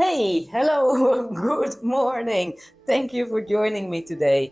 Hey, hello, good morning. Thank you for joining me today.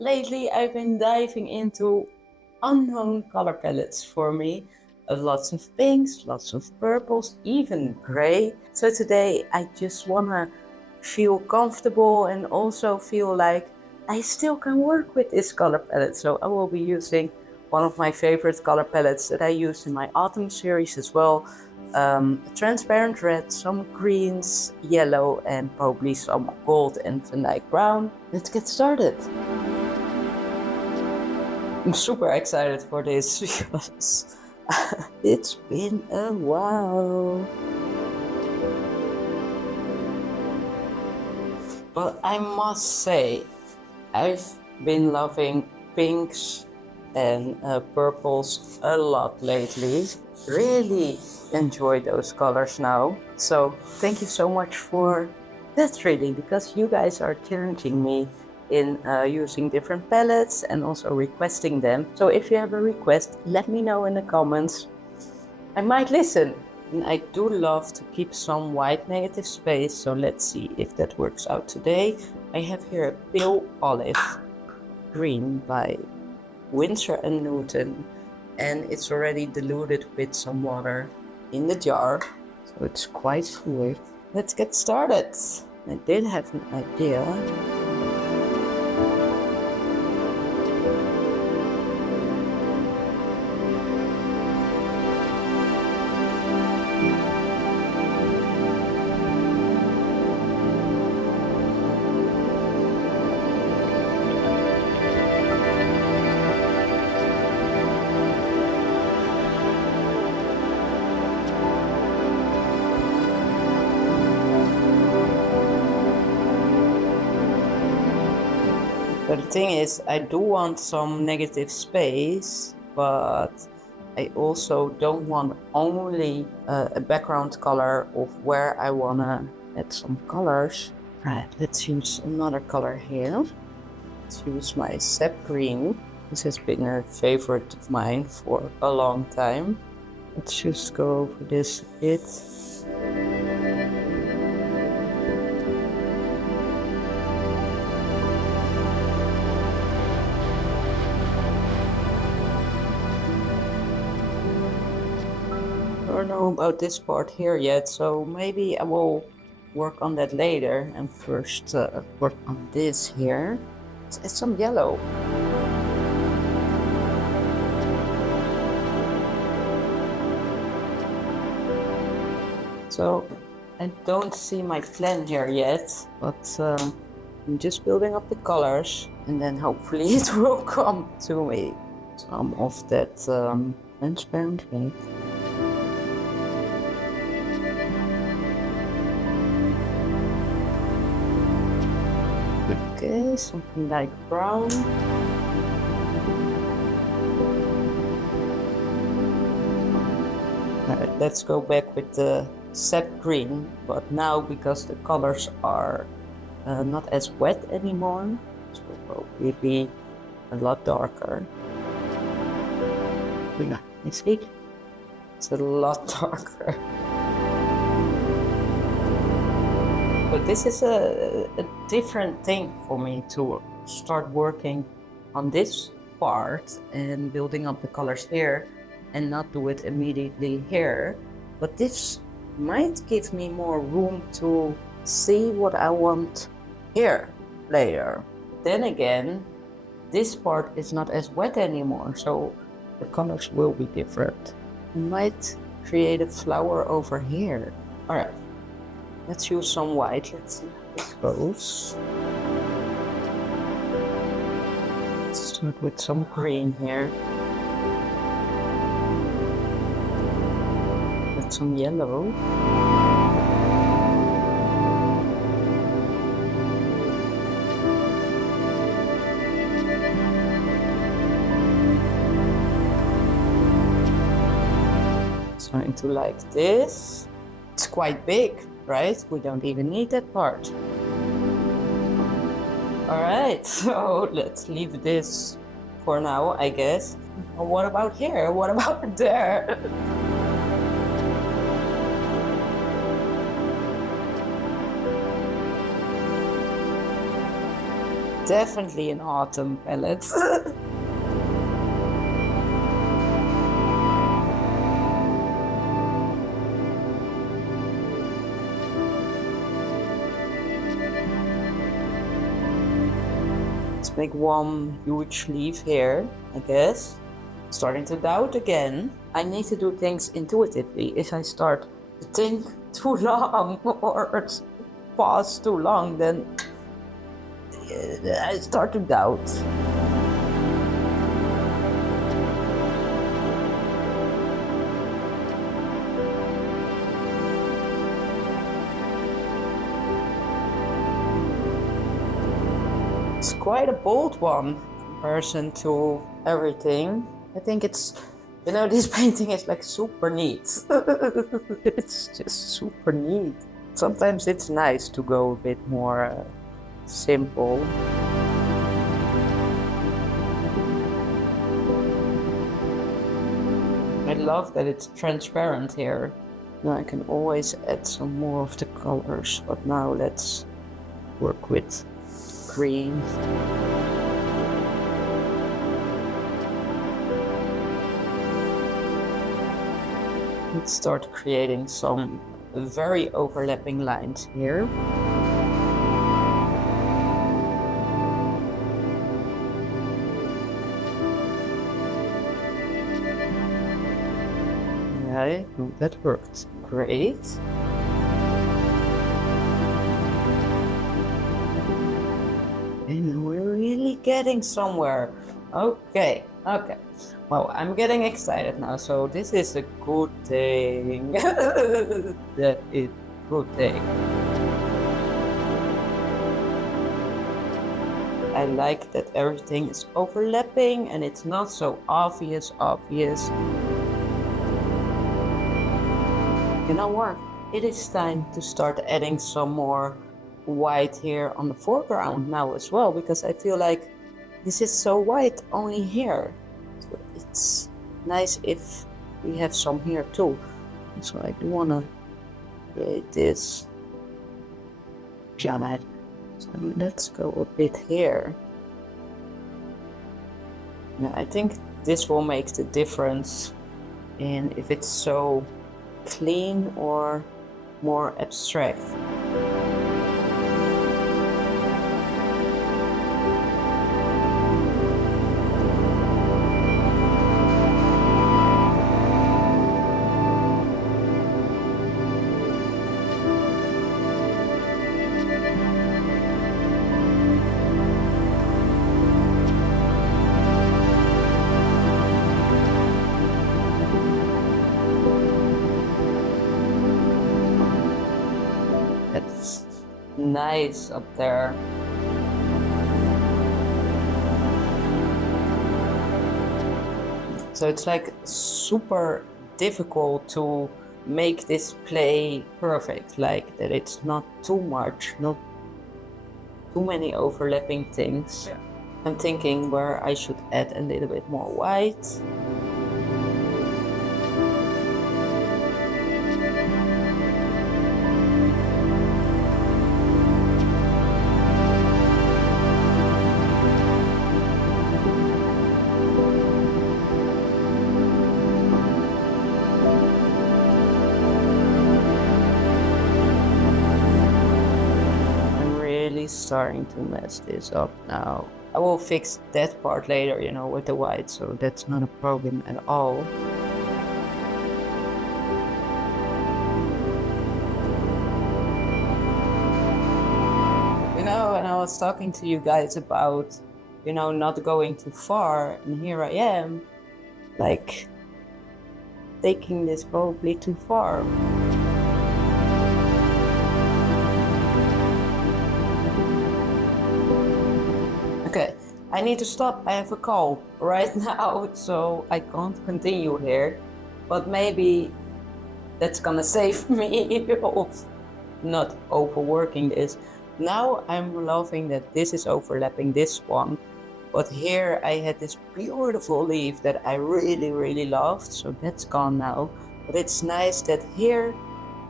Lately I've been diving into unknown color palettes for me. Lots of pinks, lots of purples, even gray. So today I just wanna feel comfortable and also feel like I still can work with this color palette. So I will be using one of my favorite color palettes that I used in my autumn series as well. Transparent red, some greens, yellow, and probably some gold and Van Dyke brown. Let's get started. I'm super excited for this because it's been a while. But I must say, I've been loving pinks and purples a lot lately. Really enjoy those colors now. So thank you so much for that reading, because you guys are challenging me in using different palettes and also requesting them. So if you have a request, let me know in the comments. I might listen. And I do love to keep some white negative space, so let's see if that works out today. I have here a pale olive green by Winsor & Newton, and it's already diluted with some water in the jar, so it's quite fluid. Let's get started. I did have an idea. But the thing is, I do want some negative space, but I also don't want only a background color of where I wanna add some colors. Right, let's use another color here. Let's use my sap green. This has been a favorite of mine for a long time. Let's just go over this a bit. I don't know about this part here yet, so maybe I will work on that later, and first work on this here. Let's add some yellow. So I don't see my plan here yet, but I'm just building up the colors, and then hopefully it will come to me. Some of that transparent red. Okay, something like brown. Alright, let's go back with the sap green, but now because the colors are not as wet anymore, it will probably be a lot darker. Yeah, you see? It's a lot darker. But this is a different thing for me to start working on this part and building up the colors here and not do it immediately here. But this might give me more room to see what I want here later. Then again, this part is not as wet anymore, so the colors will be different. I might create a flower over here. All right. Let's use some white. Let's see how this goes. Let's start with some green here. With some yellow. Starting to like this. It's quite big, right? We don't even need that part. All right, so let's leave this for now, I guess. What about here? What about there? Definitely an autumn palette. Let's make one huge leaf here, I guess. Starting to doubt again. I need to do things intuitively. If I start to think too long or pause too long, then I start to doubt. It's quite a bold one in comparison to everything. I think it's, you know, this painting is like super neat. It's just super neat. Sometimes it's nice to go a bit more simple. I love that it's transparent here. Now I can always add some more of the colors, but now let's work with green. Let's start creating some very overlapping lines here. Yeah, that worked great. And we're really getting somewhere. Okay. Well, I'm getting excited now, so this is a good thing. That is a good thing. I like that everything is overlapping and it's not so obvious. You know what? It is time to start adding some more white here on the foreground now as well, because I feel like this is so white only here. So it's nice if we have some here too. So I do want to create this. So let's go a bit here. Now I think this will make the difference in if it's so clean or more abstract. That's nice up there. So it's like super difficult to make this play perfect, like that it's not too much, not too many overlapping things. Yeah. I'm thinking where I should add a little bit more white. Starting to mess this up now. I will fix that part later, you know, with the white, so that's not a problem at all. You know, when I was talking to you guys about, you know, not going too far, and here I am, like, taking this probably too far. Okay, I need to stop. I have a call right now, so I can't continue here. But maybe that's gonna save me of not overworking this. Now I'm loving that this is overlapping this one. But here I had this beautiful leaf that I really loved, so that's gone now. But it's nice that here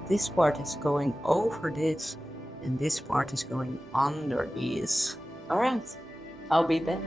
this part is going over this and this part is going under these. Alright, I'll be back.